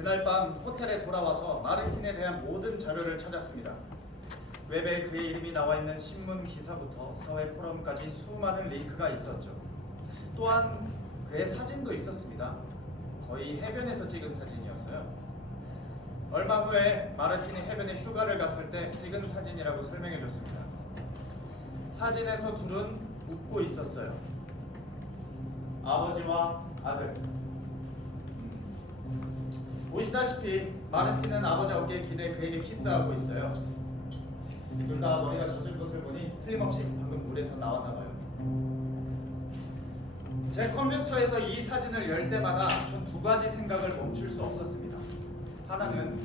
그날 밤 호텔에 돌아와서 마르틴에 대한 모든 자료를 찾았습니다. 웹에 그의 이름이 나와 있는 신문 기사부터 사회 포럼까지 수많은 링크가 있었죠. 또한 그의 사진도 있었습니다. 거의 해변에서 찍은 사진이었어요. 얼마 후에 마르틴이 해변에 휴가를 갔을 때 찍은 사진이라고 설명해줬습니다. 사진에서 둘은 웃고 있었어요. 아버지와 아들. 보시다시피 마르틴은 아버지 어깨에 기대 그에게 키스하고 있어요. 둘 다 머리가 젖은 것을 보니 틀림없이 방금 물에서 나왔나 봐요. 제 컴퓨터에서 이 사진을 열 때마다 전 두 가지 생각을 멈출 수 없었습니다. 하나는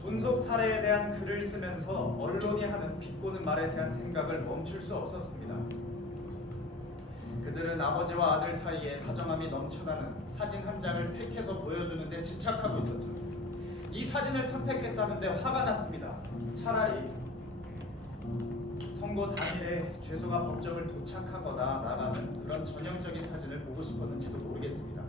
존속 살해에 대한 글을 쓰면서 언론이 하는 비꼬는 말에 대한 생각을 멈출 수 없었습니다. 그들은 아버지와 아들 사이에 다정함이 넘쳐나는 사진 한 장을 택해서 보여주는데 집착하고 있었죠. 이 사진을 선택했다는데 화가 났습니다. 차라리 선거 당일에 죄수가 법정을 도착하거나 나가는 그런 전형적인 사진을 보고 싶었는지도 모르겠습니다.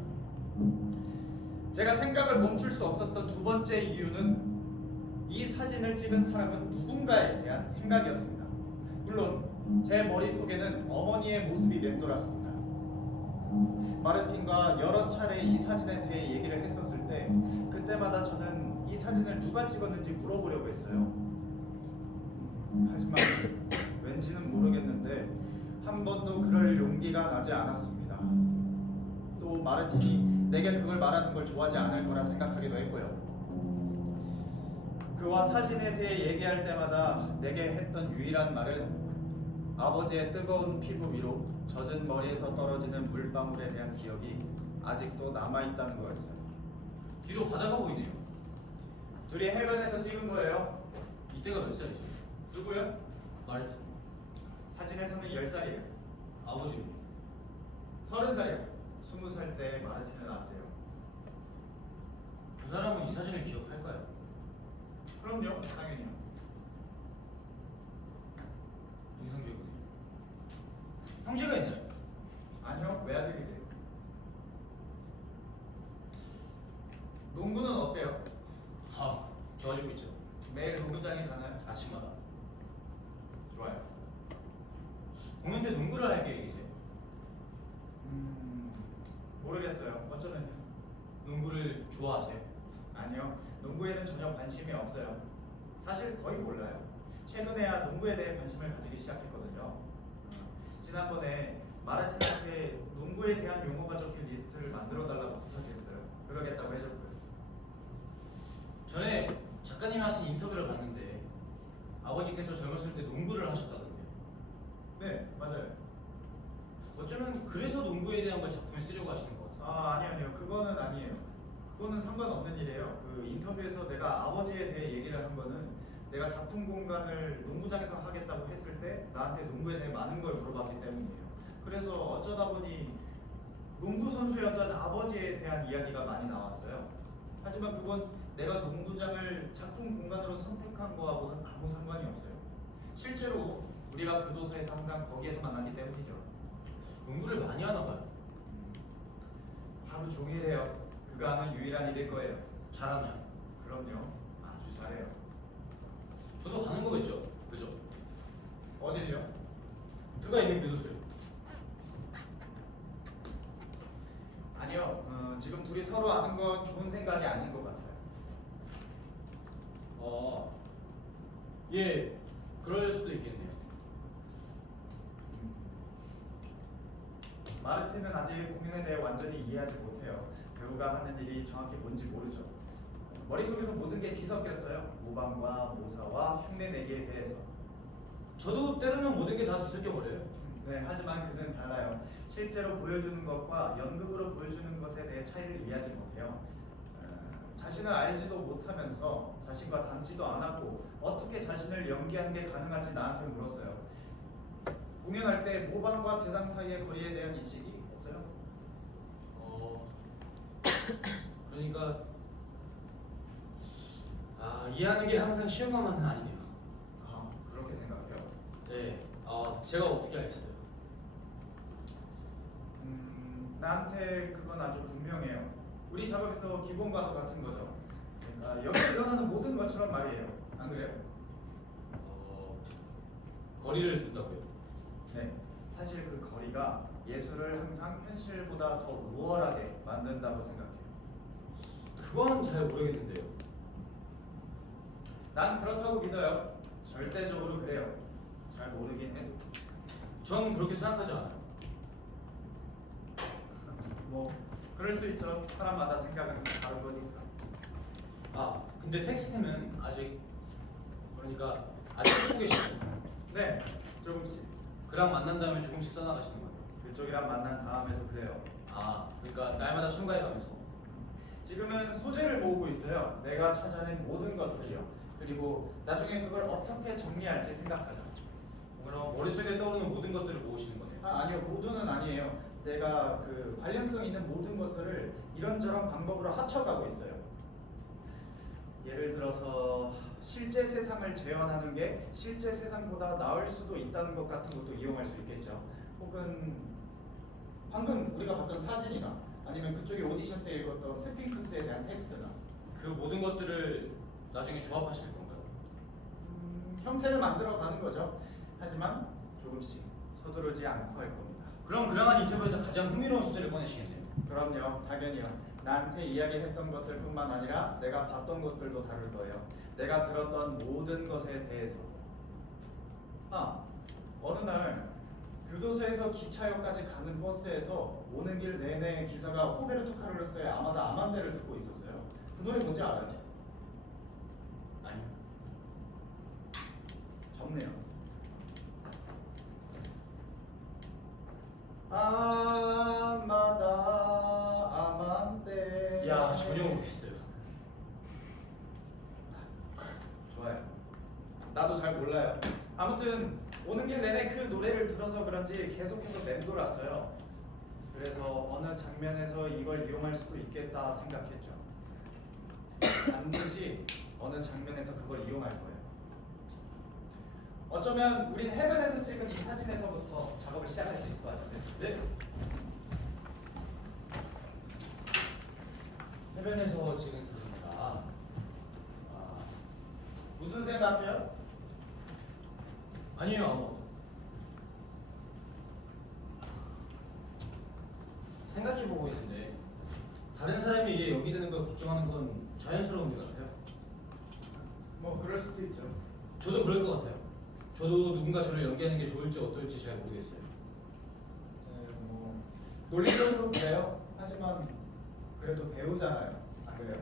제가 생각을 멈출 수 없었던 두 번째 이유는 이 사진을 찍은 사람은 누군가에 대한 생각이었습니다. 물론 제 머릿속에는 어머니의 모습이 맴돌았습니다. 마르틴과 여러 차례 이 사진에 대해 얘기를 했었을 때 그때마다 저는 이 사진을 누가 찍었는지 물어보려고 했어요. 하지만 왠지는 모르겠는데 한 번도 그럴 용기가 나지 않았습니다. 또 마르틴이 내게 그걸 말하는 걸 좋아하지 않을 거라 생각하기도 했고요. 그와 사진에 대해 얘기할 때마다 내게 했던 유일한 말은 아버지의 뜨거운 피부 위로 젖은 머리에서 떨어지는 물방울에 대한 기억이 아직도 남아있다는 거였어요. 뒤로 바다가 보이네요. 둘이 해변에서 찍은 거예요. 이때가 몇 살이죠? 누구요? 마르틴. 사진에서는 10살이에요. 아버지. 30살이에요. 20살 때 마르틴은 안 돼요. 그 사람은 이 사진을 기억할까요? 그럼요, 당연히요. 인상적이네요. 형제가 있나요? 아니요, 외아들이 돼요. 농구는 어때요? 아, 좋아지고 있죠. 매일 농구장에 가나요? 아침마다. 좋아요. 공연 때 농구를 할 계획이세요? 모르겠어요. 어쩌면요? 농구를 좋아하세요? 아니요, 농구에는 전혀 관심이 없어요. 사실 거의 몰라요. 최근에야 농구에 대해 관심을 가지기 시작했거든요. 지난번에 마르틴한테 농구에 대한 용어가 적힌 리스트를 만들어달라고 부탁했어요. 그러겠다고 해줬고요. 전에 작가님이 하신 인터뷰를 봤는데 아버지께서 젊었을 때 농구를 하셨다던데요. 네, 맞아요. 어쩌면 그래서 농구에 대한 걸 작품에 쓰려고 하시는 것 같아요. 아니요. 그거는 아니에요. 그거는 상관없는 일이에요. 그 인터뷰에서 내가 아버지에 대해 얘기를 한 거는 내가 작품 공간을 농구장에서 하겠다고 했을 때 나한테 농구에 대해 많은 걸 물어봤기 때문이에요. 그래서 어쩌다 보니 농구 선수였던 아버지에 대한 이야기가 많이 나왔어요. 하지만 그건 내가 농구장을 작품 공간으로 선택한 거하고는 아무 상관이 없어요. 실제로 우리가 교도소에서 항상 거기에서 만났기 때문이죠. 농구를 많이 하나 봐요. 하루 종일 해요. 그가 하는 유일한 일일 거예요. 잘하나요? 그럼요. 아주 잘해요. 저도 가는 거겠죠? 그죠? 어딜요? 그가 있는 교도소요. 아니요. 지금 둘이 서로 아는 건 좋은 생각이 아닌 것 같아요. 예, 그럴 수도 있겠네요. 마르틴은 아직 공연에 대해 완전히 이해하지 못해요. 배우가 하는 일이 정확히 뭔지 모르죠. 머릿속에서 모든 게 뒤섞였어요. 모방과 모사와 흉내내기에 대해서. 저도 때로는 모든 게 다 뒤섞여 버려요. 네, 하지만 그는 달라요. 실제로 보여주는 것과 연극으로 보여주는 것에 대해 차이를 이해하지 못해요. 자신을 알지도 못하면서 자신과 닮지도 않았고 어떻게 자신을 연기하는 게 가능한지 나한테 물었어요. 공연할 때 모방과 대상 사이의 거리에 대한 인식이 없어요? 그러니까 이해하는 게 항상 쉬운 것만은 아니네요. 그렇게 생각해요. 네, 제가 어떻게 알겠어요? 나한테 그건 아주 분명해요. 우리 작업에서 기본과도 같은 거죠. 그러니까 여기 일어나는 모든 것처럼 말이에요. 안 그래요? 거리를 둔다고요? 네. 사실 그 거리가 예술을 항상 현실보다 더 우월하게 만든다고 생각해요. 그건 잘 모르겠는데요. 난 그렇다고 믿어요. 절대적으로 그래요. 잘 모르긴 해도. 전 그렇게 생각하지 않아요. 뭐 그럴 수 있죠. 사람마다 생각은 다른 거니까. 아, 근데 텍스트는 아직 그러니까 아직 쓰고 계시네요. 네, 조금씩. 그랑 만난 다음에 조금씩 써나가시는 거예요. 그쪽이랑 만난 다음에도 그래요. 아, 그러니까 날마다 첨가해가면서. 지금은 소재를 모으고 있어요. 내가 찾아낸 모든 것들이요. 그리고 나중에 그걸 어떻게 정리할지 생각하죠. 그럼 머릿속에 떠오르는 모든 것들을 모으시는 거네요. 아니요, 모두는 아니에요. 내가 그 관련성 있는 모든 것들을 이런저런 방법으로 합쳐가고 있어요. 예를 들어서 실제 세상을 재현하는 게 실제 세상보다 나을 수도 있다는 것 같은 것도 이용할 수 있겠죠. 혹은 방금 우리가 봤던 사진이나 아니면 그쪽에 오디션 때 읽었던 스핑크스에 대한 텍스트나 그 모든 것들을 나중에 조합하실 건가요? 형태를 만들어가는 거죠. 하지만 조금씩 서두르지 않고 할 겁니다. 그럼 그랑한 인터뷰에서 가장 흥미로운 소재를 꺼내시겠네요. 그럼요, 당연히요. 나한테 이야기했던 것들뿐만 아니라 내가 봤던 것들도 다룰 거예요. 내가 들었던 모든 것에 대해서. 어느 날 교도소에서 기차역까지 가는 버스에서 오는 길 내내 기사가 호베르토 카를로스의 아마다 아만데를 듣고 있었어요. 그 노래 뭔지 알아요? 아니요. 적네요. 아마다 아만데. 야, 전혀 모르겠어요. 좋아요. 나도 잘 몰라요. 아무튼 오는 길 내내 그 노래를 들어서 그런지 계속해서 맴돌았어요. 그래서 어느 장면에서 이걸 이용할 수도 있겠다 생각했죠. 반드시 어느 장면에서 그걸 이용할 거예요. 어쩌면 우린 해변에서 찍은 이 사진에서부터 작업을 시작할 수 있을 것 같은데. 네? 해변에서 찍은 사진이다. 아, 무슨 생각해요? 아니에요, 아무것도. 생각해보고 있는데 다른 사람이 이게 연기되는 걸 걱정하는 건 자연스러운 일 같아요. 뭐 그럴 수도 있죠. 저도 그럴 것 같아요. 저도 누군가 저를 연기하는 게 좋을지 어떨지 잘 모르겠어요. 뭐 논리적으로 그래요. 하지만 그래도 배우잖아요. 안 그래요?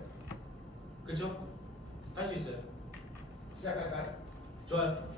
그쵸? 할 수 있어요. 시작할까요? 좋아요.